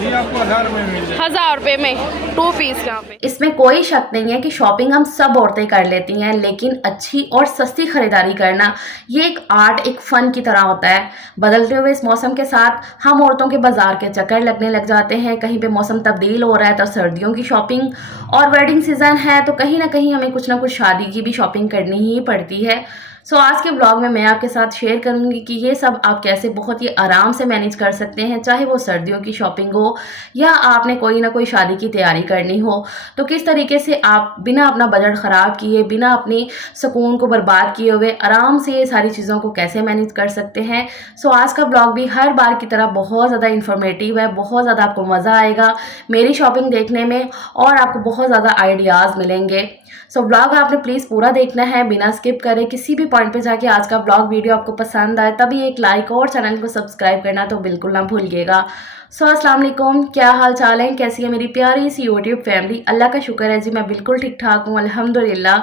ये आपको 1000 रुपये में मिल जाएगा। 1000 रुपये में 2 पीस यहाँ पे। इसमें कोई शक नहीं है कि शॉपिंग हम सब औरतें कर लेती हैं, लेकिन अच्छी और सस्ती खरीदारी करना ये एक आर्ट, एक फन की तरह होता है। बदलते हुए इस मौसम के साथ हम औरतों के बाजार के चक्कर लगने लग जाते हैं। कहीं पे मौसम तब्दील हो रहा है तो सर्दियों की शॉपिंग, और वेडिंग सीजन है तो कहीं ना कहीं हमें कुछ ना कुछ शादी की भी शॉपिंग करनी ही पड़ती है। आज के ब्लॉग में मैं आपके साथ शेयर करूंगी कि ये सब आप कैसे बहुत ही आराम से मैनेज कर सकते हैं, चाहे वो सर्दियों की शॉपिंग हो या आपने कोई ना कोई शादी की तैयारी करनी हो, तो किस तरीके से आप बिना अपना बजट ख़राब किए, बिना अपनी सुकून को बर्बाद किए हुए आराम से ये सारी चीज़ों को कैसे मैनेज कर सकते हैं। आज का ब्लॉग भी हर बार की तरह बहुत ज़्यादा इन्फॉर्मेटिव है, बहुत ज़्यादा आपको मज़ा आएगा मेरी शॉपिंग देखने में और आपको बहुत ज़्यादा आइडियाज़ मिलेंगे। ब्लॉग आपने प्लीज़ पूरा देखना है बिना स्किप करे। किसी भी पॉइंट पे जाके आज का ब्लॉग वीडियो आपको पसंद आए तभी एक लाइक और चैनल को सब्सक्राइब करना तो बिल्कुल ना भूलिएगा। अस्सलाम वालेकुम, क्या हाल चाल है, कैसी है मेरी प्यारी सी यूट्यूब फैमिली। अल्लाह का शुक्र है जी, मैं बिल्कुल ठीक ठाक हूँ अल्हम्दुलिल्लाह।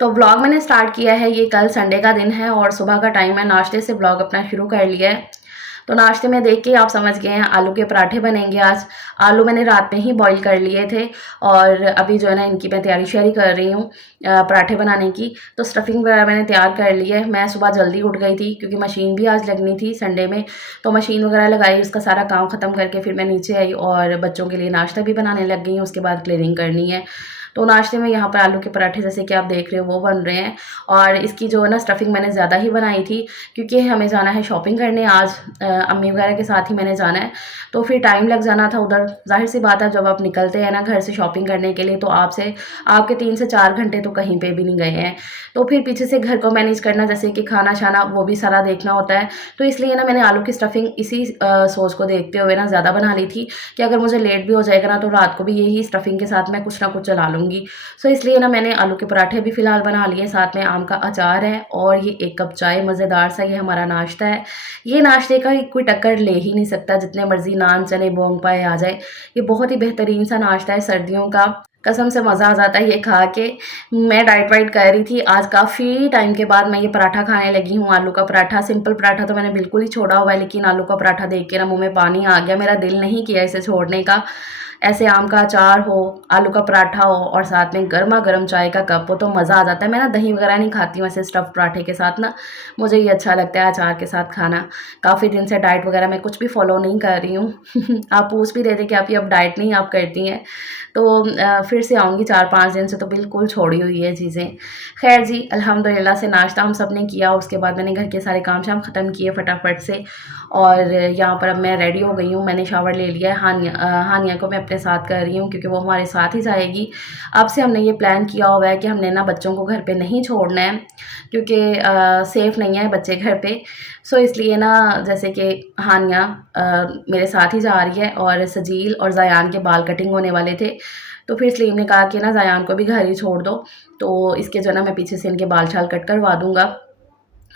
ब्लॉग मैंने स्टार्ट किया है, ये कल संडे का दिन है और सुबह का टाइम है। नाश्ते से ब्लॉग अपना शुरू कर लिया है। नाश्ते में देख के आप समझ गए हैं, आलू के पराठे बनेंगे आज। आलू मैंने रात में ही बॉईल कर लिए थे और अभी जो है ना इनकी मैं तैयारी श्यारी कर रही हूँ पराठे बनाने की। स्टफिंग वगैरह मैंने तैयार कर ली है। मैं सुबह जल्दी उठ गई थी क्योंकि मशीन भी आज लगनी थी संडे में, तो मशीन वगैरह लगाई, उसका सारा काम ख़त्म करके फिर मैं नीचे आई और बच्चों के लिए नाश्ता भी बनाने लग गई हूँ। उसके बाद क्लीनिंग करनी है। नाश्ते में यहाँ पर आलू के पराठे जैसे कि आप देख रहे हो वो बन रहे हैं और इसकी जो है ना स्टफिंग मैंने ज़्यादा ही बनाई थी क्योंकि हमें जाना है शॉपिंग करने आज, अम्मी वगैरह के साथ ही मैंने जाना है, तो फिर टाइम लग जाना था उधर। जाहिर सी बात है जब आप निकलते हैं ना घर से शॉपिंग करने के लिए तो आपके 3 से 4 घंटे तो कहीं पे भी नहीं गए हैं। तो फिर पीछे से घर को मैनेज करना, जैसे कि खाना छाना, वो भी सारा देखना होता है। तो इसलिए ना मैंने आलू की स्टफिंग इसी सोच को देखते हुए ना ज़्यादा बना ली थी कि अगर मुझे लेट भी हो जाएगा ना तो रात को भी यही स्टफिंग के साथ मैं कुछ ना कुछ चला लूँगी। इसलिए ना मैंने आलू के पराठे भी फ़िलहाल बना लिए, साथ में आम का अचार है और ये 1 कप चाय मज़ेदार सा ये हमारा नाश्ता है। ये नाश्ते का कोई टक्कर ले ही नहीं सकता, जितने मर्ज़ी नान चने बोंग पाए आ जाए। ये बहुत ही बेहतरीन सा नाश्ता है सर्दियों का, कसम से मज़ा आ जाता है ये खा के। मैं डाइट वाइट कर रही थी, आज काफ़ी टाइम के बाद मैं ये पराठा खाने लगी हूँ, आलू का पराठा। सिंपल पराठा तो मैंने बिल्कुल ही छोड़ा हुआ है, लेकिन आलू का पराठा देख के ना मुँह में पानी आ गया, मेरा दिल नहीं किया इसे छोड़ने का। ऐसे आम का अचार हो, आलू का पराठा हो और साथ में गर्मा गर्म चाय का कप हो तो मज़ा आ जाता है। मैं ना दही वगैरह नहीं खाती हूँ ऐसे स्टफ़ पराठे के साथ ना, मुझे ये अच्छा लगता है अचार के साथ खाना। काफ़ी दिन से डाइट वगैरह मैं कुछ भी फ़ॉलो नहीं कर रही हूँ आप पूछ भी रहे थे कि आप ये अब डाइट नहीं आप करती हैं, तो फिर से आऊँगी 4-5 दिन से, तो बिल्कुल छोड़ी हुई है चीज़ें। खैर जी, अल्हम्दुलिल्लाह से नाश्ता हम सब ने किया, उसके बाद मैंने घर के सारे काम शाम ख़त्म किए फटाफट से और यहाँ पर अब मैं रेडी हो गई हूँ। मैंने शावर ले लिया है। हानिया को मैं अपने साथ कर रही हूँ क्योंकि वो हमारे साथ ही जाएगी। अब से हमने ये प्लान किया हुआ है कि हमने ना बच्चों को घर पे नहीं छोड़ना है क्योंकि सेफ़ नहीं है बच्चे घर पे। इसलिए ना जैसे कि हानिया मेरे साथ ही जा रही है और सजील और ज़यान के बाल कटिंग होने वाले थे, तो फिर सलीम ने कहा कि ना ज़यान को भी घर ही छोड़ दो, तो इसके जो है ना मैं पीछे से इनके बाल छाल कट करवा दूँगा।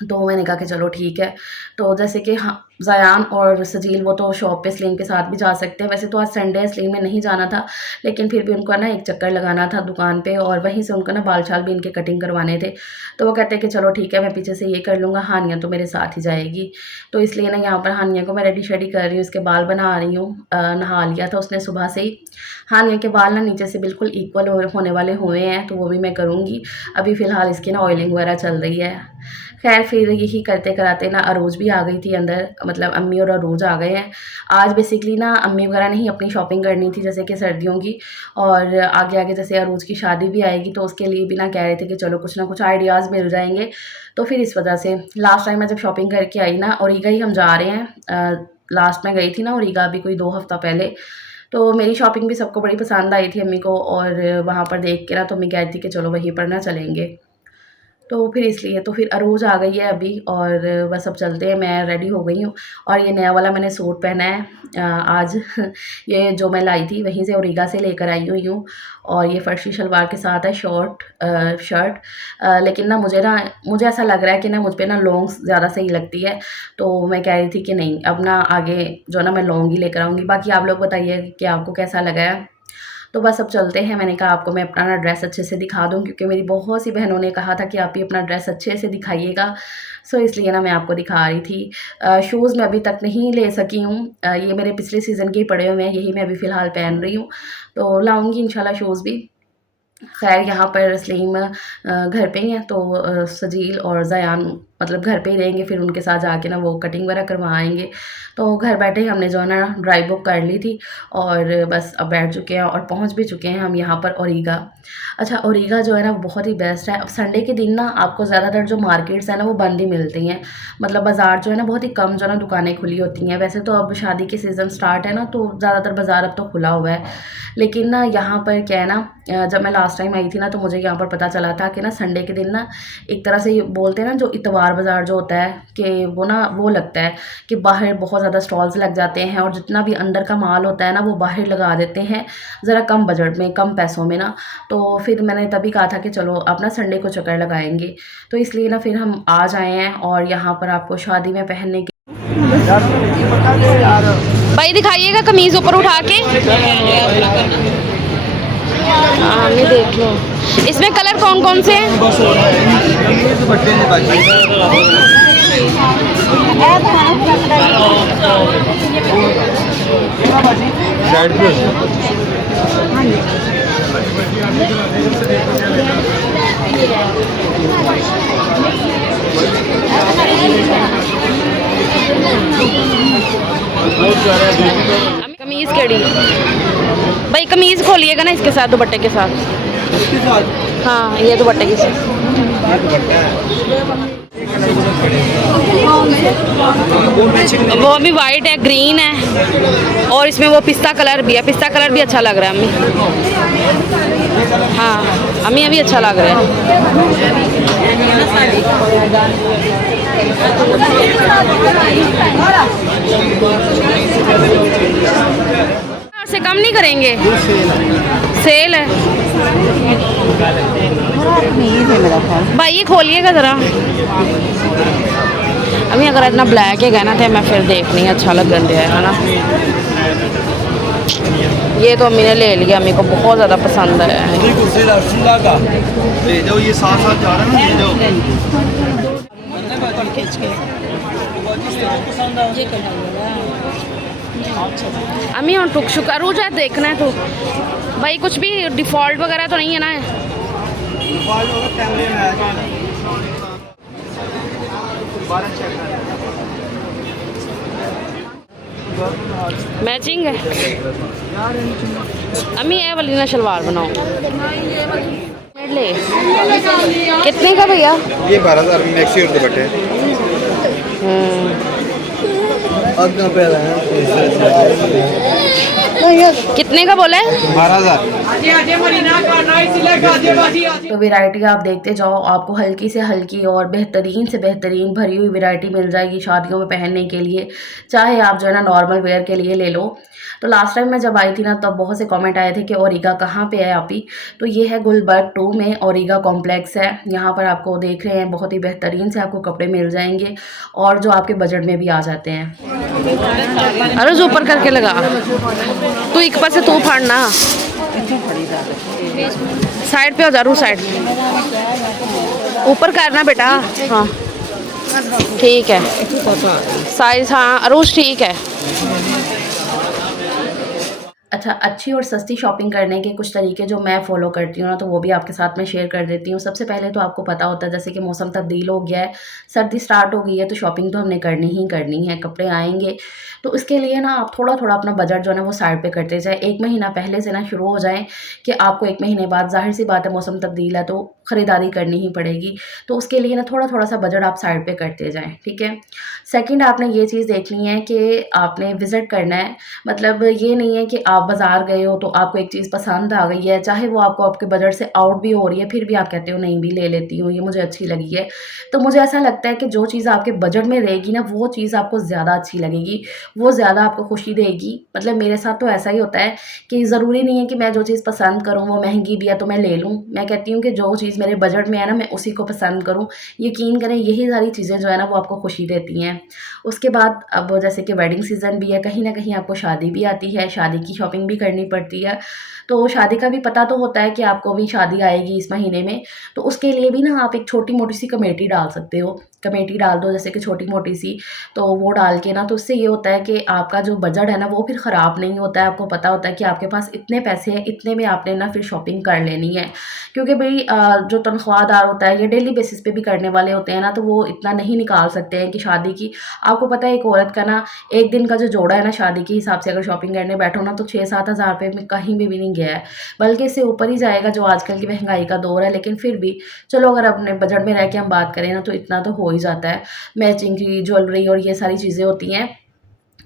तो मैंने कहा कि चलो ठीक है। जैसे कि हाँ, ज़यान और सजील वो तो शॉप पे सलीम के साथ भी जा सकते हैं। वैसे तो आज संडे है, सलीम में नहीं जाना था, लेकिन फिर भी उनको ना एक चक्कर लगाना था दुकान पे और वहीं से उनको ना बाल-शाल भी इनके कटिंग करवाने थे। तो वो कहते हैं कि चलो ठीक है, मैं पीछे से ये कर लूँगा, हानिया तो मेरे साथ ही जाएगी। तो इसलिए ना यहाँ पर हानिया को मैं रेडी-शेडी कर रही हूँ, उसके बाल बना रही हूँ। नहा लिया था उसने सुबह से ही। हानिया के बाल ना नीचे से बिल्कुल इक्वल होने वाले हुए हैं, तो वो भी मैं करूँगी। अभी फ़िलहाल इसकी ना ऑयलिंग वगैरह चल रही है। खैर फिर यही करते कराते ना अरूज भी आ गई थी अंदर, मतलब अम्मी और अरूज आ गए हैं। आज बेसिकली ना अम्मी वगैरह ने ही अपनी शॉपिंग करनी थी जैसे कि सर्दियों की, और आगे आगे जैसे अरूज की शादी भी आएगी तो उसके लिए भी ना कह रहे थे कि चलो कुछ ना कुछ आइडियाज़ मिल जाएंगे। तो फिर इस वजह से लास्ट टाइम मैं जब शॉपिंग करके आई ना, औरीगा ही हम जा रहे हैं। लास्ट में गई थी ना औरीगा अभी कोई 2 हफ्ता पहले, तो मेरी शॉपिंग भी सबको बड़ी पसंद आई थी अम्मी को, और वहाँ पर देख के ना तो अम्मी कह रही थी कि चलो वहीं पर ना चलेंगे। तो फिर इसलिए तो फिर अरोज़ आ गई है अभी और बस अब चलते हैं। मैं रेडी हो गई हूँ और ये नया वाला मैंने सूट पहना है आज ये जो मैं लाई थी वहीं से औरीगा से लेकर आई हुई हूँ, और ये फर्शी शलवार के साथ है शॉर्ट शर्ट। लेकिन ना मुझे ऐसा लग रहा है कि ना मुझ पे ना लॉन्ग ज़्यादा सही लगती है, तो मैं कह रही थी कि नहीं अब ना आगे जो ना मैं लॉन्ग ही लेकर आऊँगी। बाकी आप लोग बताइए कि आपको कैसा लगा है। तो बस अब चलते हैं। मैंने कहा आपको मैं अपना ना ड्रेस अच्छे से दिखा दूँ, क्योंकि मेरी बहुत सी बहनों ने कहा था कि आप ही अपना ड्रेस अच्छे से दिखाइएगा। सो इसलिए ना मैं आपको दिखा रही थी। शूज़ मैं अभी तक नहीं ले सकी हूँ। ये मेरे पिछले सीज़न के ही पड़े हुए हैं, यही मैं अभी फ़िलहाल पहन रही हूँ। तो लाऊँगी इंशाल्लाह शूज़ भी। ख़ैर यहाँ पर सलीम घर पे ही हैं, तो सजील और ज़यान मतलब घर पे ही रहेंगे, फिर उनके साथ जाके ना वो कटिंग वगैरह करवाएँगे। तो घर बैठे ही हमने जो है ना ड्राइव बुक कर ली थी और बस अब बैठ चुके हैं और पहुँच भी चुके हैं हम यहाँ पर ओरिगा। अच्छा, ओरिगा जो है ना बहुत ही बेस्ट है। अब संडे के दिन ना आपको ज़्यादातर जो मार्केट्स हैं ना वो बंद ही मिलती हैं। मतलब बाज़ार जो है ना बहुत ही कम जो है ना दुकानें खुली होती हैं। वैसे तो अब शादी के सीज़न स्टार्ट है ना, तो ज़्यादातर बाज़ार अब तो खुला हुआ है। लेकिन ना यहाँ पर क्या है ना, जब मैं लास्ट टाइम आई थी ना तो मुझे यहाँ पर पता चला था कि ना संडे के दिन ना एक तरह से ये बोलते हैं ना, जो इतवार बाज़ार जो होता है कि वो ना वो लगता है कि बाहर बहुत ज़्यादा स्टॉल्स लग जाते हैं और जितना भी अंदर का माल होता है ना वो बाहर लगा देते हैं ज़रा कम बजट में, कम पैसों में ना। तो फिर मैंने तभी कहा था कि चलो अब ना संडे को चक्कर लगाएंगे। तो इसलिए ना फिर हम आज आए हैं और यहाँ पर आपको शादी में पहनने के भाई दिखाइएगा कमीज ऊपर उठा के। हाँ ये देख लो, इसमें कलर कौन कौन से हैं? कमीज केड़ी भाई, कमीज खोलिएगा ना इसके साथ, दुपट्टे के साथ। हाँ ये दुपट्टे के साथ। वो अभी वाइट है, ग्रीन है और इसमें वो पिस्ता कलर भी है। पिस्ता कलर भी अच्छा लग रहा है अम्मी। हाँ अम्मी अभी अच्छा लग रहा है। से कम नहीं करेंगे, सेल है भाई। ये खोलिएगा ज़रा अभी, अगर इतना ब्लैक है ना तो मैं फिर देखनी अच्छा लगन दिया है ना। ये तो अम्मी ने ले लिया, अम्मी को बहुत ज़्यादा पसंद है। ले जाओ, ये साथ साथ जा रहा है ना, ले जाओ। अम्मी और टुक शुक अरूजा देखना है तो भाई, कुछ भी डिफ़ॉल्ट वगैरह तो नहीं है ना? मैचिंग है अम्मी। ये वाली ना शलवार बनाओ। ले कितने का भैया? ये 12,000 में मैक्सी और दुपट्टे। कितने का बोले? 12,000। तो वैरायटी आप देखते जाओ, आपको हल्की से हल्की और बेहतरीन से बेहतरीन भरी हुई वैरायटी मिल जाएगी शादियों में पहनने के लिए। चाहे आप जो है ना नॉर्मल वेयर के लिए ले लो। तो लास्ट टाइम मैं जब आई थी ना तब बहुत से कमेंट आए थे कि ओरिगा कहाँ पे है आप ही। तो ये है गुलबर्ग 2 में ओरिगा कॉम्प्लेक्स है। यहाँ पर आपको देख रहे हैं बहुत ही बेहतरीन से आपको कपड़े मिल जाएंगे और जो आपके बजट में भी आ जाते हैं। अरे जो ऊपर करके लगा तू एक पास से तू फाड़ना, साइड पे हो जा रू, साइड ऊपर करना बेटा। हाँ ठीक है, साइज हाँ अरूज ठीक है। अच्छा, अच्छी और सस्ती शॉपिंग करने के कुछ तरीके जो मैं फ़ॉलो करती हूँ ना, तो वो भी आपके साथ में शेयर कर देती हूँ। सबसे पहले तो आपको पता होता है जैसे कि मौसम तब्दील हो गया है, सर्दी स्टार्ट हो गई है, तो शॉपिंग तो हमने करनी ही करनी है, कपड़े आएँगे। तो इसके लिए ना आप थोड़ा-थोड़ा अपना बजट जो है ना वो साइड पे करते जाएँ। 1 महीना पहले से ना शुरू हो जाएँ कि आपको 1 महीने बाद ज़ाहिर-सी बात है मौसम तब्दील है तो खरीदारी करनी ही पड़ेगी। तो उसके लिए ना थोड़ा-थोड़ा सा बजट आप साइड पे करते जाएँ, ठीक है? सेकंड आपने ये चीज़ देखनी है कि आपने विज़िट करना है। मतलब ये नहीं है कि आप बाज़ार गए हो तो आपको एक चीज़ पसंद आ गई है, चाहे वो आपको आपके बजट से आउट भी हो रही है, फिर भी आप कहते हो नहीं भी ले लेती हूँ, ये मुझे अच्छी लगी है। तो मुझे ऐसा लगता है कि जो चीज़ आपके बजट में रहेगी ना, वो चीज़ आपको ज़्यादा अच्छी लगेगी, वो ज़्यादा आपको खुशी देगी। मतलब मेरे साथ तो ऐसा ही होता है कि ज़रूरी नहीं है कि मैं जो चीज़ पसंद करूँ वो महँगी भी है तो मैं ले लूँ। मैं कहती हूँ कि जो चीज़ मेरे बजट में है ना, मैं उसी को पसंद करूँ। यकीन करें यही सारी चीज़ें जो है ना वो आपको खुशी देती हैं। उसके बाद अब जैसे कि वेडिंग सीज़न भी है, कहीं न कहीं आपको शादी भी आती है, शादी की शॉपिंग भी करनी पड़ती है। तो शादी का भी पता तो होता है कि आपको भी शादी आएगी इस महीने में, तो उसके लिए भी ना आप एक छोटी-मोटी सी कमेटी डाल सकते हो। कमेटी डाल दो जैसे कि छोटी-मोटी सी, तो वो डाल के ना तो उससे ये होता है कि आपका जो बजट है ना वो फिर ख़राब नहीं होता है। आपको पता होता है कि आपके पास इतने पैसे हैं, इतने में आपने ना फिर शॉपिंग कर लेनी है। क्योंकि भई जो तनख्वाहदार होता है, ये डेली बेसिस पे भी करने वाले होते हैं ना, तो वो इतना नहीं निकाल सकते हैं कि शादी की, आपको पता है एक औरत का ना 1 दिन का जो जोड़ा है ना शादी के हिसाब से अगर शॉपिंग करने बैठो ना तो 6-7 हज़ार रुपए में कहीं भी नहीं गया है। बल्कि इससे ऊपर ही जाएगा जो आजकल की महँगाई का दौर है, लेकिन फिर भी चलो अगर अपने बजट में रह के हम बात करें ना तो इतना तो हो ही जाता है। मैचिंग की ज्वेलरी और ये सारी चीज़ें होती हैं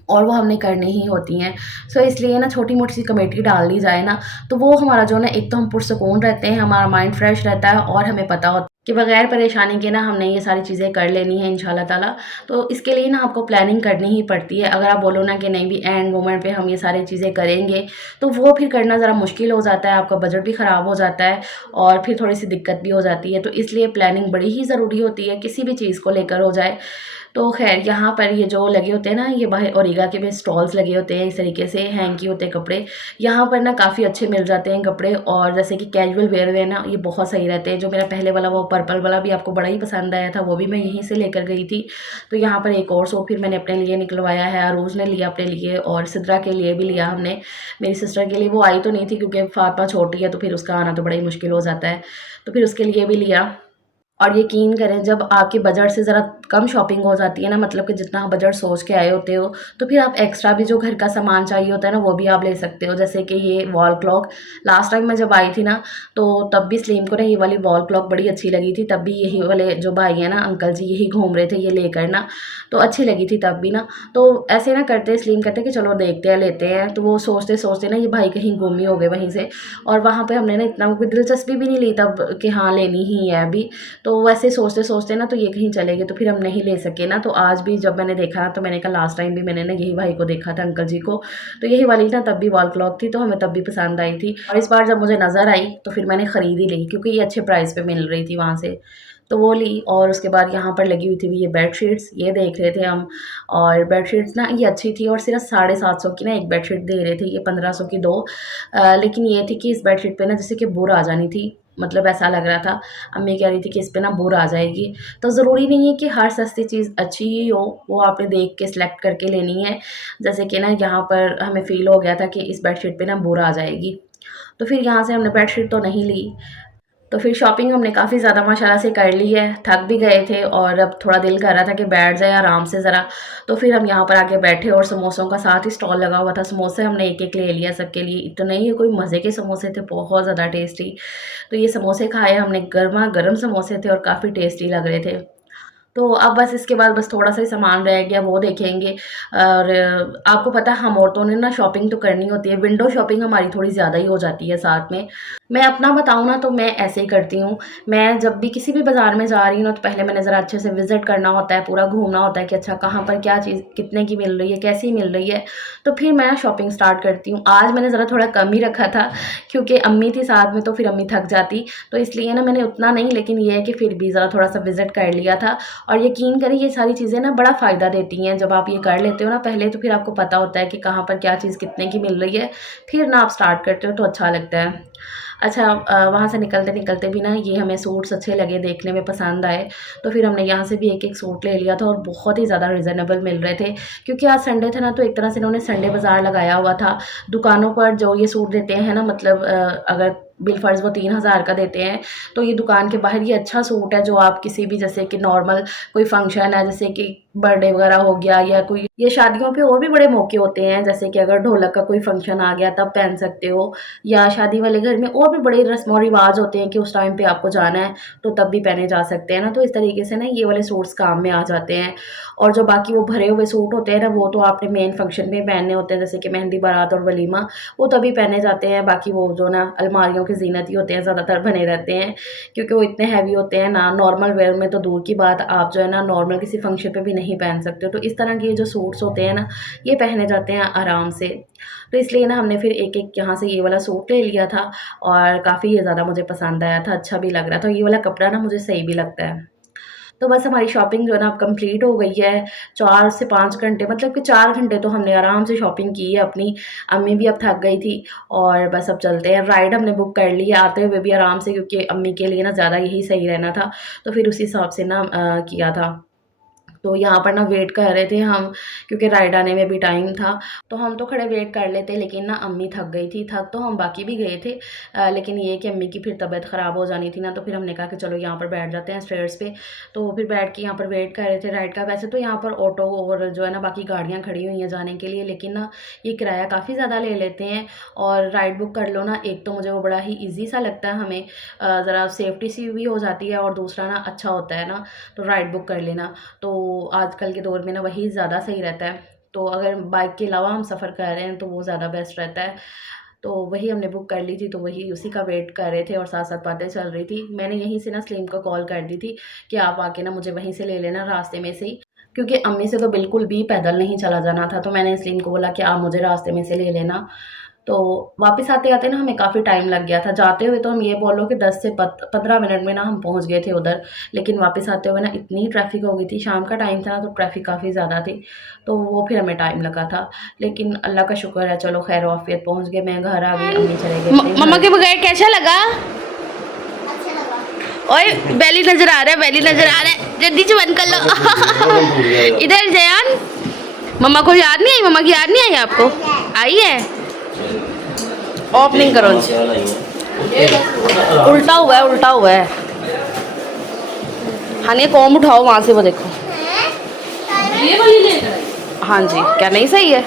और वो हमने करनी ही होती हैं। सो इसलिए ना छोटी-मोटी सी कमेटी डाल ली जाए ना, तो वो हमारा जो है ना एक तो हम पुरसुकून रहते हैं, हमारा माइंड फ्रेश रहता है और हमें पता होता है कि बगैर परेशानी के ना हमने ये सारी चीज़ें कर लेनी है इंशाल्लाह ताला। तो इसके लिए ना आपको प्लानिंग करनी ही पड़ती है। अगर आप बोलो ना कि नहीं भी एंड मोमेंट पे हम ये सारी चीज़ें करेंगे, तो वो फिर करना ज़रा मुश्किल हो जाता है, आपका बजट भी ख़राब हो जाता है और फिर थोड़ी-सी दिक्कत भी हो जाती है। तो इसलिए प्लानिंग बड़ी ही ज़रूरी होती है, किसी भी चीज़ को लेकर हो जाए। तो ख़ैर यहाँ पर ये जो लगे होते हैं ना, ये बाहर ओरिगा के भी स्टॉल्स लगे होते हैं, इस तरीके से हैंग किए होते हैं कपड़े। यहाँ पर ना काफ़ी अच्छे मिल जाते हैं कपड़े और जैसे कि कैजुअल वेयर में ना ये बहुत सही रहते हैं। जो मेरा पहले वाला वो पर्पल वाला भी आपको बड़ा ही पसंद आया था, वो भी मैं यहीं से लेकर गई थी। तो यहाँ पर एक और सूट फिर मैंने अपने लिए निकलवाया है, अरूज ने लिया अपने लिए और सिद्रा के लिए भी लिया हमने। मेरी सिस्टर के लिए वो आई तो नहीं थी क्योंकि फातिमा छोटी है तो फिर उसका आना तो बड़ा ही मुश्किल हो जाता है। तो फिर उसके लिए भी लिया। और यकीन करें जब आपके बजट से ज़रा कम शॉपिंग हो जाती है ना, मतलब कि जितना आप बजट सोच के आए होते हो, तो फिर आप एक्स्ट्रा भी जो घर का सामान चाहिए होता है ना वो भी आप ले सकते हो। जैसे कि ये वॉल क्लॉक, लास्ट टाइम मैं जब आई थी ना तो तब भी सलीम को ना ये वाली वॉल क्लॉक बड़ी अच्छी लगी थी। तब भी यही वाले जो भाई हैं ना अंकल जी यही घूम रहे थे ये लेकर ना, तो अच्छी लगी थी तब भी ना। तो ऐसे ना करते सलीम कहते कि चलो देखते हैं लेते हैं, तो वो सोचते सोचते ना ये भाई कहीं गुम ही हो गए वहीं से। और वहाँ पर हमने ना इतना कोई दिलचस्पी भी नहीं ली तब कि हाँ लेनी ही है अभी। तो वैसे सोचते-सोचते ना तो ये कहीं चले गए तो फिर हम नहीं ले सके ना। तो आज भी जब मैंने देखा तो मैंने कहा लास्ट टाइम भी मैंने ना यही भाई को देखा था अंकल जी को, तो यही वाली ना तब भी वॉल क्लॉक थी तो हमें तब भी पसंद आई थी। और इस बार जब मुझे नज़र आई तो फिर मैंने खरीद ही ली क्योंकि ये अच्छे प्राइस पे मिल रही थी वहाँ से। तो वो ली और उसके बाद यहाँ पर लगी हुई थी ये बेडशीट्स, ये देख रहे थे हम। और बेडशीट्स ना ये अच्छी थी और सिर्फ 750 की ना एक बेडशीट दे रहे थे, ये 1500 की 2। लेकिन ये थी कि इस बेडशीट पे ना जैसे कि बुर आ जानी थी, मतलब ऐसा लग रहा था। अम्मी कह रही थी कि इस पे ना बुर आ जाएगी। तो ज़रूरी नहीं है कि हर सस्ती चीज़ अच्छी ही हो, वो आपने देख के सिलेक्ट करके लेनी है। जैसे कि ना यहाँ पर हमें फ़ील हो गया था कि इस बेडशीट पे ना बुर आ जाएगी, तो फिर यहाँ से हमने बेडशीट तो नहीं ली। तो फिर शॉपिंग हमने काफ़ी ज़्यादा माशाल्लाह से कर ली है, थक भी गए थे और अब थोड़ा दिल कर रहा था कि बैठ जाए आराम से ज़रा। तो फिर हम यहाँ पर आके बैठे और समोसों का साथ ही स्टॉल लगा हुआ था। समोसे हमने एक-एक ले लिया सबके लिए, इतने ही कोई मज़े के समोसे थे, बहुत ज़्यादा टेस्टी। तो ये समोसे खाए हमने, गरमा-गरम समोसे थे और काफ़ी टेस्टी लग रहे थे। तो अब बस इसके बाद बस थोड़ा-सा ही सामान रह गया वो देखेंगे। और आपको पता है हम औरतों ने ना शॉपिंग तो करनी होती है, विंडो शॉपिंग हमारी थोड़ी ज़्यादा ही हो जाती है साथ में। मैं अपना बताऊँ ना तो मैं ऐसे ही करती हूँ। मैं जब भी किसी भी बाज़ार में जा रही हूँ ना तो पहले मैंने ज़रा अच्छे से विज़िट करना होता है, पूरा घूमना होता है कि अच्छा कहाँ पर क्या चीज़ कितने की मिल रही है, कैसी मिल रही है। तो फिर मैं शॉपिंग स्टार्ट करती हूँ। आज मैंने ज़रा थोड़ा कम ही रखा था क्योंकि अम्मी थी साथ में तो फिर अम्मी थक जाती। तो इसलिए ना मैंने उतना नहीं, लेकिन ये है कि फिर भी ज़रा थोड़ा-सा विज़िट कर लिया था। और यकीन करें ये सारी चीज़ें ना बड़ा फ़ायदा देती हैं। जब आप ये कर लेते हो ना पहले तो फिर आपको पता होता है कि कहाँ पर क्या चीज़ कितने की मिल रही है। फिर ना आप स्टार्ट करते हो तो अच्छा लगता है। अच्छा वहाँ से निकलते-निकलते भी ना ये हमें सूट्स अच्छे लगे, देखने में पसंद आए, तो फिर हमने यहाँ से भी एक-एक सूट ले लिया था और बहुत ही ज़्यादा रीज़नेबल मिल रहे थे। क्योंकि आज संडे था ना तो एक तरह से इन्होंने संडे बाज़ार लगाया हुआ था। दुकानों पर जो ये सूट देते हैं ना, मतलब अगर बिलफ़र्ज़ वो 3000 का देते हैं, तो ये दुकान के बाहर ये अच्छा सूट है जो आप किसी भी जैसे कि नॉर्मल कोई फ़ंक्शन है, जैसे कि बर्थडे वगैरह हो गया या कोई ये शादियों पे और भी बड़े मौके होते हैं, जैसे कि अगर ढोलक का कोई फ़ंक्शन आ गया तब पहन सकते हो, या शादी वाले घर में और भी बड़े रस्म और रिवाज होते हैं कि उस टाइम पे आपको जाना है तो तब भी पहने जा सकते हैं ना। तो इस तरीके से ना ये वाले सूट्स काम में आ जाते हैं। और जो बाकी वो भरे हुए सूट होते हैं ना वो तो आपने मेन फ़ंक्शन में पहनने होते हैं, जैसे कि मेहंदी, बारात और वलीमा, वो तभी पहने जाते हैं। बाकी वो जो ना अलमारियों की ज़ीनत ही होते हैं, ज़्यादातर बने रहते हैं क्योंकि वो इतने हैवी होते हैं ना, नॉर्मल वेयर में तो दूर की बात, आप जो है ना नॉर्मल किसी फ़ंक्शन पे भी नहीं पहन सकते हो। तो इस तरह के ये जो सूट्स होते हैं ना ये पहने जाते हैं आराम से। तो इसलिए ना हमने फिर एक-एक यहाँ से ये वाला सूट ले लिया था और काफ़ी ये ज़्यादा मुझे पसंद आया था, अच्छा भी लग रहा था। ये वाला कपड़ा ना मुझे सही भी लगता है। तो बस हमारी शॉपिंग जो है ना अब कंप्लीट हो गई है। 4 से 5 घंटे, मतलब कि 4 घंटे तो हमने आराम से शॉपिंग की है अपनी। अम्मी भी अब थक गई थी और बस अब चलते हैं। राइड हमने बुक कर ली है आते हुए भी आराम से, क्योंकि अम्मी के लिए ना ज़्यादा यही सही रहना था, तो फिर उसी हिसाब से ना किया था। तो यहाँ पर ना वेट कर रहे थे हम, क्योंकि राइड आने में भी टाइम था। तो हम तो खड़े वेट कर लेते, लेकिन ना अम्मी थक गई थी। थक तो हम बाकी भी गए थे, लेकिन ये कि अम्मी की फिर तबीयत ख़राब हो जानी थी ना, तो फिर हमने कहा कि चलो यहाँ पर बैठ जाते हैं स्टेयर्स पे। तो फिर बैठ के यहाँ पर वेट कर रहे थे राइड का। वैसे तो यहाँ पर ऑटो और जो है ना बाकी गाड़ियाँ खड़ी हुई हैं जाने के लिए, लेकिन ना ये किराया काफ़ी ज़्यादा ले लेते हैं। और राइड बुक कर लो ना, एक तो मुझे वो बड़ा ही ईजी सा लगता है, हमें ज़रा सेफ्टी सी भी हो जाती है, और दूसरा ना अच्छा होता है ना, तो राइड बुक कर लेना। तो आजकल के दौर में ना वही ज़्यादा सही रहता है। तो अगर बाइक के अलावा हम सफ़र कर रहे हैं तो वो ज़्यादा बेस्ट रहता है। तो वही हमने बुक कर ली थी, तो वही उसी का वेट कर रहे थे और साथ-साथ बातें चल रही थी। मैंने यहीं से ना सलीम को कॉल कर दी थी कि आप आके ना मुझे वहीं से ले लेना रास्ते में से ही, क्योंकि अम्मी से तो बिल्कुल भी पैदल नहीं चला जाना था। तो मैंने सलीम को बोला कि आप मुझे रास्ते में से ले लेना। तो वापस आते-आते ना हमें काफ़ी टाइम लग गया था। जाते हुए तो हम ये बोलो कि 10 से 15 मिनट में ना हम पहुँच गए थे उधर। लेकिन वापस आते हुए ना इतनी ट्रैफ़िक हो गई थी, शाम का टाइम था तो ट्रैफ़िक काफ़ी ज़्यादा थी। तो वो फिर हमें टाइम लगा था। लेकिन अल्लाह का शुक्र है, चलो खैर वाफ़ियत पहुँच गए। मैं घर आ गई, अम्मी चले गए थे मम्मा घर। के बगैर कैसा लगा? ओए बेली नजर आ रहा है, बेली नजर आ रहा है, जल्दी से बंद कर लो। इधर जयान, मम्मा को याद नहीं आई? मम्मा की याद नहीं आई आपको? आई है? ओपनिंग करो। उल्टा हुआ है, उल्टा हुआ है। हाँ, ये कॉम उठाओ वहाँ से, वो देखो। ये वाली लेकर आई? हाँ जी, क्या नहीं सही है?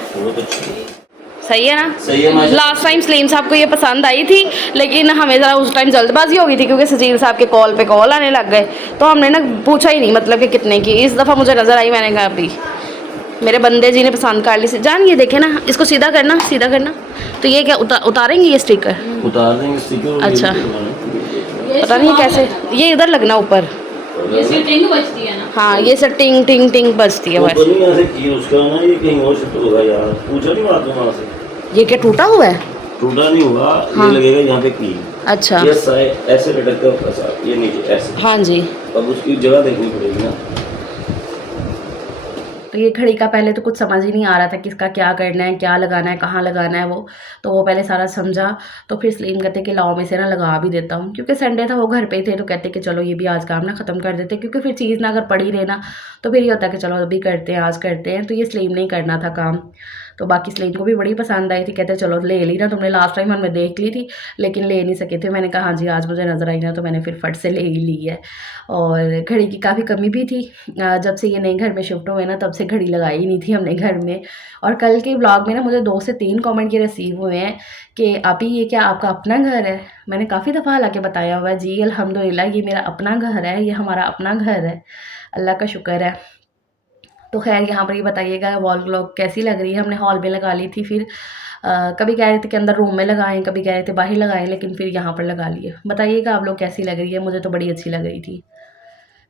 सही है ना? सही है। लास्ट टाइम सलीम साहब को ये पसंद आई थी, लेकिन हमें ज़रा उस टाइम जल्दबाजी हो गई थी, क्योंकि सजील साहब के कॉल पे कॉल आने लग गए, तो हमने ना पूछा ही नहीं मतलब कि कितने की। इस दफ़ा मुझे नज़र आई, मैंने कहा अभी मेरे बंदे जी ने पसंद कर ली। जान ये देखे ना, इसको सीधा करना, सीधा करना। तो ये क्या उतारेंगे ये स्टिकर? उतार देंगे स्टिकर। अच्छा, पता नहीं कैसे, ये इधर लगना ऊपर। ये टिंग बजती है ना? हाँ, ये से टिंग टिंग टिंग बजती है वो बस। तो नहीं ऐसे की उसका ना, ये कहीं और शिफ्ट होगा यार। पूछा नहीं बात वहाँ से। ये क्या टूटा हुआ है? टूटा नहीं हुआ, हाँ। ये लगेगा यहाँ पे की। अच्छा, ये ऐसे लटक कर फंसा, ये नीचे ऐसे। हाँ जी। अब उसकी जगह देखनी पड़ेगी ना। तो ये घड़ी का पहले तो कुछ समझ ही नहीं आ रहा था कि इसका क्या करना है, क्या लगाना है, कहाँ लगाना है वो। तो वो पहले सारा समझा, तो फिर सलीम कहते कि लाओ में से ना लगा भी देता हूँ, क्योंकि संडे था, वो घर पे ही थे। तो कहते कि चलो ये भी आज काम ना ख़त्म कर देते, क्योंकि फिर चीज़ ना अगर पड़ी रहे ना, तो फिर ये होता है कि चलो अभी करते हैं, आज करते हैं। तो ये सलीम ने ही करना था काम। तो बाकी सलीम को भी बड़ी पसंद आई थी, कहते चलो ले ली ना तुमने, लास्ट टाइम हमने देख ली थी लेकिन ले नहीं सके थे। मैंने कहा हाँ जी, आज मुझे नज़र आई ना, तो मैंने फिर फट से ले ही ली है। और घड़ी की काफ़ी कमी भी थी, जब से ये नए घर में शिफ्ट हुए ना, तब से घड़ी लगाई ही नहीं थी हमने घर में। और कल के ब्लॉग में ना मुझे 2 से 3 कमेंट ये रिसीव हुए हैं कि आपी ये क्या आपका अपना घर है? मैंने काफ़ी दफ़ा हालांकि बताया हुआ है, जी अल्हम्दुलिल्लाह ये मेरा अपना घर है, ये हमारा अपना घर है, अल्लाह का शुक्र है। तो खैर यहाँ पर ये बताइएगा वॉल क्लॉक कैसी लग रही है। हमने हॉल में लगा ली थी, फिर कभी कह रहे थे कि अंदर रूम में लगाएं, कभी कह रहे थे बाहर लगाएं, लेकिन फिर यहाँ पर लगा लिए। बताइएगा आप लोग कैसी लग रही है, मुझे तो बड़ी अच्छी लग रही थी।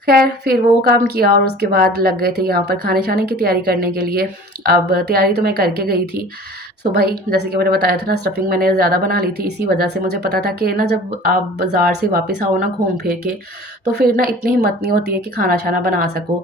खैर फिर वो काम किया और उसके बाद लग गए थे यहाँ पर खाने शाने की तैयारी करने के लिए। अब तैयारी तो मैं करके गई थी सुबह ही, जैसे कि मैंने बताया था ना, स्टफिंग मैंने ज़्यादा बना ली थी। इसी वजह से मुझे पता था कि ना जब आप बाज़ार से वापस आओ ना घूम फिर के, तो फिर ना इतनी हिम्मत नहीं होती है कि खाना शाना बना सको।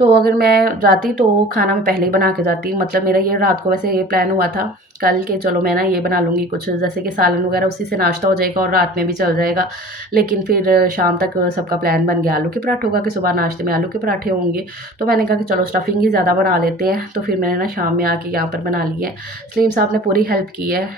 तो अगर मैं जाती तो खाना मैं पहले ही बना के जाती, मतलब मेरा ये रात को वैसे ये प्लान हुआ था कल के चलो मैं ना ये बना लूँगी कुछ, जैसे कि सालन वगैरह, उसी से नाश्ता हो जाएगा और रात में भी चल जाएगा। लेकिन फिर शाम तक सबका प्लान बन गया आलू के पराठों का, कि सुबह नाश्ते में आलू के पराठे होंगे। तो मैंने कहा कि चलो स्टफिंग ही ज़्यादा बना लेते हैं। तो फिर मैंने ना शाम में आके यहाँ पर बना ली है। सलीम साहब ने पूरी हेल्प की है।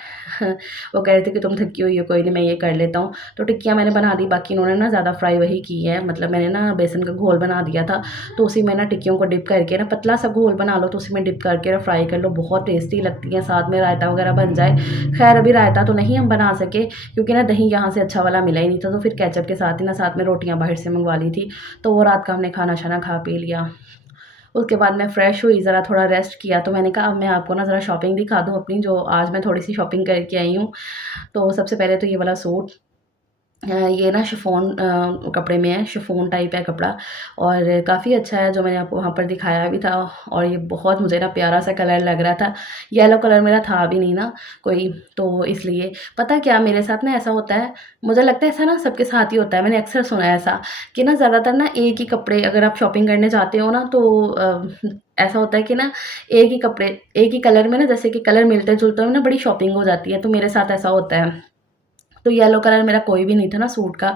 वो कह रहे थे कि तुम थकी हुई हो, कोई नहीं मैं ये कर लेता हूँ। तो टिक्कियाँ मैंने बना दी, बाकी इन्होंने ना ज़्यादा फ्राई वही की है, मतलब मैंने ना बेसन का घोल बना दिया था, तो उसी में ना टिक्कियों को डिप करके ना, पतला सा घोल बना लो तो उसी में डिप करके ना फ्राई कर लो, बहुत टेस्टी लगती हैं। साथ में रायता वगैरह बन जाए। खैर अभी रायता तो नहीं हम बना सके, क्योंकि ना दही यहाँ से अच्छा वाला मिला ही नहीं था, तो फिर केचप के साथ ही ना साथ में रोटियाँ बाहर से मंगवा ली थी। तो वो रात का हमने खाना शाना खा पी लिया। उसके बाद मैं फ़्रेश हुई, ज़रा थोड़ा रेस्ट किया, तो मैंने कहा अब मैं आपको ना ज़रा शॉपिंग दिखा दूँ अपनी, जो आज मैं थोड़ी सी शॉपिंग करके आई हूँ। तो सबसे पहले तो ये वाला सूट, ये ना शिफॉन कपड़े में है, शिफॉन टाइप है कपड़ा और काफ़ी अच्छा है, जो मैंने आपको वहाँ पर दिखाया भी था। और ये बहुत मुझे ना प्यारा सा कलर लग रहा था, येलो कलर मेरा था भी नहीं ना कोई, तो इसलिए पता है क्या मेरे साथ ना ऐसा होता है, मुझे लगता है ऐसा ना सबके साथ ही होता है, मैंने अक्सर सुना है ऐसा कि ना ज़्यादातर ना एक ही कपड़े अगर आप शॉपिंग करने जाते हो ना तो ऐसा होता है कि ना एक ही कपड़े एक ही कलर में ना जैसे कि कलर मिलते-जुलते हो ना बड़ी शॉपिंग हो जाती है, तो मेरे साथ ऐसा होता है। तो येलो कलर मेरा कोई भी नहीं था ना सूट का,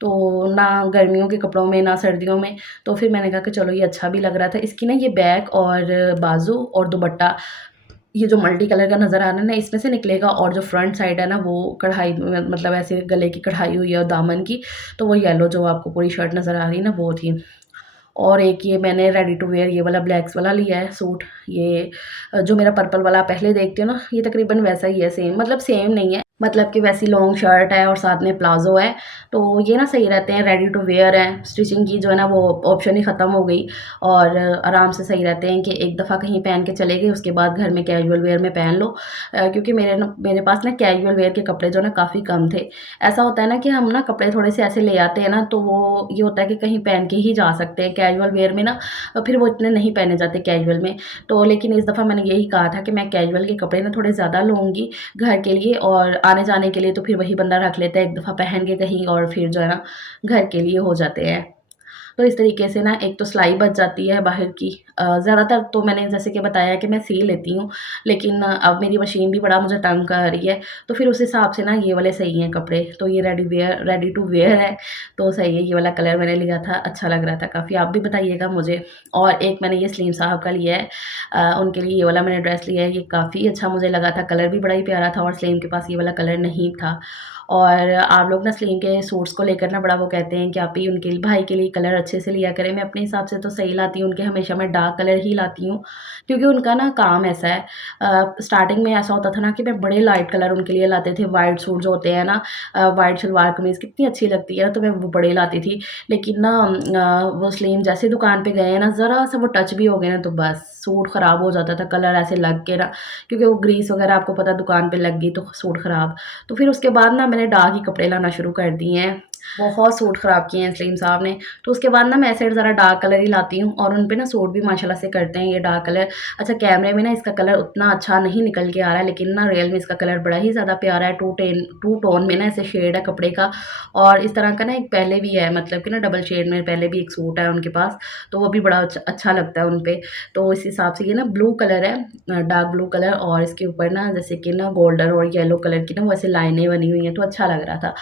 तो ना गर्मियों के कपड़ों में, ना सर्दियों में, तो फिर मैंने कहा कि चलो ये अच्छा भी लग रहा था। इसकी ना ये बैक और बाजू और दुपट्टा, ये जो मल्टी कलर का नज़र आ रहा है ना, इसमें से निकलेगा और जो फ्रंट साइड है ना, वो कढ़ाई मतलब ऐसे गले की कढ़ाई हुई है और दामन की, तो वो येलो जो आपको पूरी शर्ट नज़र आ रही है ना, वो थी। और एक ये मैंने रेडी टू वेयर ये वाला ब्लैक्स वाला लिया है सूट, ये जो मेरा पर्पल वाला पहले देखते हो ना, ये तकरीबन वैसा ही है, सेम मतलब सेम नहीं है, मतलब कि वैसी लॉन्ग शर्ट है और साथ में प्लाज़ो है, तो ये ना सही रहते हैं, रेडी टू वेयर हैं। स्टिचिंग की जो है ना वो ऑप्शन ही ख़त्म हो गई और आराम से सही रहते हैं कि एक दफ़ा कहीं पहन के चले गए, उसके बाद घर में कैजुअल वेयर में पहन लो। क्योंकि मेरे पास ना कैजुअल वेयर के कपड़े जो ना काफ़ी कम थे। ऐसा होता है ना कि हम ना कपड़े थोड़े से ऐसे ले आते हैं ना, तो वो ये होता है कि कहीं पहन के ही जा सकते हैं, कैजुअल वेयर में ना फिर वो इतने नहीं पहने जाते कैजुअल में। तो लेकिन इस दफ़ा मैंने यही कहा था कि मैं कैजुअल के कपड़े ना थोड़े ज़्यादा लूँगी घर के लिए और आने-जाने के लिए, तो फिर वही बंदा रख लेता है एक दफ़ा पहन के कहीं और फिर जो है ना घर के लिए हो जाते हैं। तो इस तरीके से ना एक तो सिलाई बच जाती है बाहर की। ज़्यादातर तो मैंने जैसे कि बताया कि मैं सी लेती हूँ, लेकिन अब मेरी मशीन भी बड़ा मुझे तंग कर रही है, तो फिर उस हिसाब से ना ये वाले सही हैं कपड़े। तो ये रेडी टू वेयर है, तो सही है, ये वाला कलर मैंने लिया था, अच्छा लग रहा था काफ़ी, आप भी बताइएगा मुझे। और एक मैंने ये सलीम साहब का लिया है, उनके लिए ये वाला मैंने ड्रेस लिया है, ये काफ़ी अच्छा मुझे लगा था, कलर भी बड़ा ही प्यारा था और सलीम के पास ये वाला कलर नहीं था। और आप लोग ना सलीम के सूट्स को लेकर ना बड़ा वो कहते हैं कि आप ही उनके भाई के लिए कलर अच्छे से लिया करें। मैं अपने हिसाब से तो सही लाती हूँ उनके, हमेशा मैं डार्क कलर ही लाती हूँ, क्योंकि उनका ना काम ऐसा है। स्टार्टिंग में ऐसा होता था ना कि मैं बड़े लाइट कलर उनके लिए लाते थे, वाइट सूट जो होते हैं ना, वाइट शलवार कमीज़ कितनी अच्छी लगती है ना, तो मैं वो बड़े लाती थी। लेकिन ना वो सलीम जैसे दुकान पे गए हैं ना, ज़रा सा वो टच भी हो गए ना, तो बस सूट ख़राब हो जाता था, कलर ऐसे लग के ना, क्योंकि वो ग्रीस वगैरह आपको पता दुकान पे लग गई तो सूट ख़राब। तो फिर उसके बाद ना मैंने डार्क ही कपड़े लाना शुरू कर दिए हैं। बहुत सूट ख़राब किए हैं सलीम साहब ने, तो उसके बाद ना मैं ऐसे ज़रा डार्क कलर ही लाती हूँ और उन पे ना सूट भी माशाल्लाह से करते हैं ये डार्क कलर। अच्छा कैमरे में ना इसका कलर उतना अच्छा नहीं निकल के आ रहा है, लेकिन ना रियल में इसका कलर बड़ा ही ज़्यादा प्यारा है, टू टोन में ना ऐसे शेड है कपड़े का। और इस तरह का ना एक पहले भी है, मतलब कि ना डबल शेड में पहले भी एक सूट है उनके पास, तो वो भी बड़ा अच्छा लगता है उन पे। तो इस हिसाब से ये ना ब्लू कलर है, डार्क ब्लू कलर, और इसके ऊपर ना जैसे कि ना गोल्डन और येलो कलर की ना वैसे लाइनें बनी हुई हैं, तो अच्छा लग रहा था।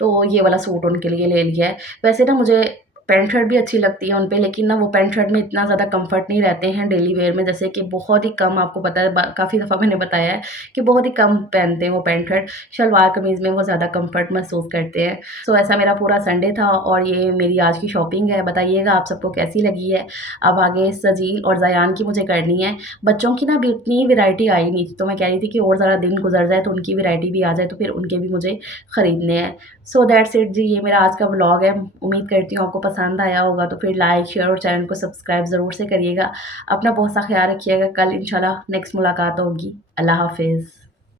तो ये वाला सूट उनके लिए ले लिया है। वैसे ना मुझे पैंट शर्ट भी अच्छी लगती है उन पे, लेकिन ना वो पैंट शर्ट में इतना ज़्यादा कम्फर्ट नहीं रहते हैं डेली वेयर में, जैसे कि बहुत ही कम, आपको पता है काफ़ी दफ़ा मैंने बताया है कि बहुत ही कम पहनते हैं वो पैंट शर्ट। शलवार कमीज़ में वो ज़्यादा कम्फर्ट महसूस करते हैं। सो ऐसा मेरा पूरा संडे था और ये मेरी आज की शॉपिंग है। बताइएगा आप सबको कैसी लगी है। अब आगे सजील और ज़यान की मुझे करनी है। बच्चों की ना अभी उतनी वैरायटी आई नहीं थी, तो मैं कह रही थी कि और ज़रा दिन गुजर जाए तो उनकी वैरायटी भी आ जाए, तो फिर उनके भी मुझे ख़रीदने हैं। सो दैट्स इट जी, ये मेरा आज का व्लॉग है। उम्मीद करती हूँ आपको पसंद आया होगा, तो फिर लाइक, शेयर और चैनल को सब्सक्राइब ज़रूर से करिएगा। अपना बहुत सा ख्याल रखिएगा। कल इंशाल्लाह नेक्स्ट मुलाकात होगी। अल्लाह हाफ़िज़।